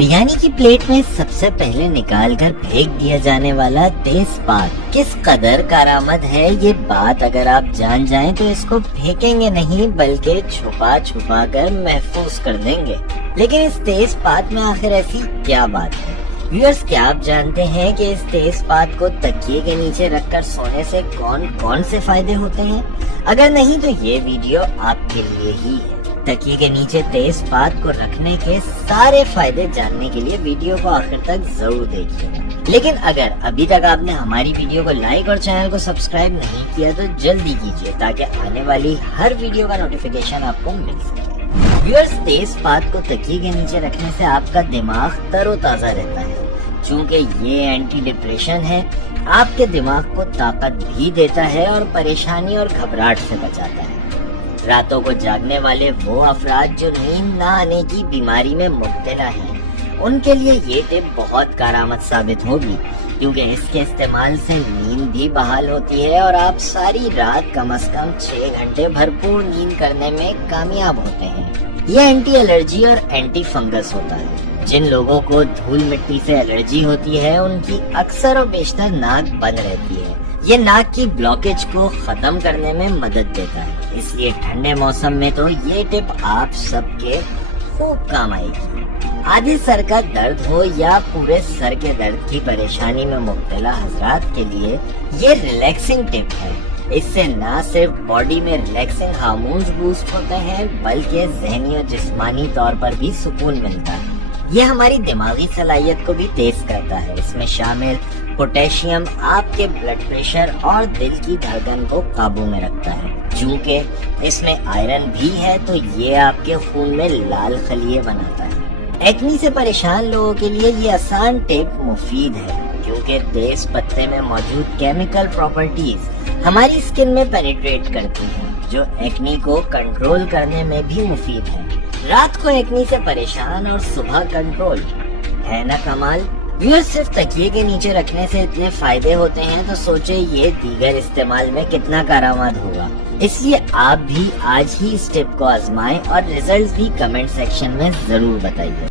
बिरयानी की प्लेट में सबसे पहले निकाल कर फेंक दिया जाने वाला तेजपात किस कदर कारआमद है, ये बात अगर आप जान जाएं तो इसको फेंकेंगे नहीं बल्कि छुपा छुपा कर महफूज कर देंगे। लेकिन इस तेजपात में आखिर ऐसी क्या बात है? व्यूअर्स, क्या आप जानते हैं कि इस तेजपात को तकिए के नीचे रखकर सोने से कौन कौन से फायदे होते हैं? अगर नहीं तो ये वीडियो आपके लिए ही है। तकिए के नीचे तेजपात को रखने के सारे फायदे जानने के लिए वीडियो को आखिर तक जरूर देखिए। लेकिन अगर अभी तक आपने हमारी वीडियो को लाइक और चैनल को सब्सक्राइब नहीं किया तो जल्दी कीजिए ताकि आने वाली हर वीडियो का नोटिफिकेशन आपको मिल सके। व्यूअर्स, तेजपात को तकिए के नीचे रखने से आपका दिमाग तरोताजा रहता है। चूँकि ये एंटी डिप्रेशन है, आपके दिमाग को ताकत भी देता है और परेशानी और घबराहट से बचाता है। रातों को जागने वाले वो अफराद जो नींद न आने की बीमारी में मुब्तला हैं, उनके लिए ये टिप बहुत कारआमद साबित होगी, क्योंकि इसके इस्तेमाल से नींद भी बहाल होती है और आप सारी रात कम से कम 6 घंटे भरपूर नींद करने में कामयाब होते हैं। ये एंटी एलर्जी और एंटी फंगस होता है। जिन लोगों को धूल मिट्टी से एलर्जी होती है उनकी अक्सर और बेशतर नाक बंद रहती है। ये नाक की ब्लॉकेज को खत्म करने में मदद देता है, इसलिए ठंडे मौसम में तो ये टिप आप सबके खूब काम आएगी। आधे सर का दर्द हो या पूरे सर के दर्द की परेशानी में मुब्तला हजरात के लिए ये रिलैक्सिंग टिप है। इससे न सिर्फ बॉडी में रिलैक्सिंग हार्मोन्स बूस्ट होते हैं बल्कि ज़हनी और जिस्मानी तौर पर भी सुकून मिलता है। ये हमारी दिमागी सलाहियत को भी तेज करता है। इसमें शामिल पोटेशियम आपके ब्लड प्रेशर और दिल की धड़कन को काबू में रखता है। चूँकि इसमें आयरन भी है तो ये आपके खून में लाल खलिए बनाता है। एक्नी से परेशान लोगों के लिए ये आसान टिप मुफीद है, क्योंकि तेज पत्ते में मौजूद केमिकल प्रॉपर्टीज हमारी स्किन में पेनिट्रेट करती हैं, जो एक्नी को कंट्रोल करने में भी मुफीद है। रात को एक्नी से परेशान और सुबह कंट्रोल, है ना कमाल? व्यूअर्स, सिर्फ तकिए के नीचे रखने से इतने फायदे होते हैं तो सोचे ये दीगर इस्तेमाल में कितना कारआमद होगा। इसलिए आप भी आज ही इस टिप को आजमाएं और रिजल्ट भी कमेंट सेक्शन में जरूर बताइए।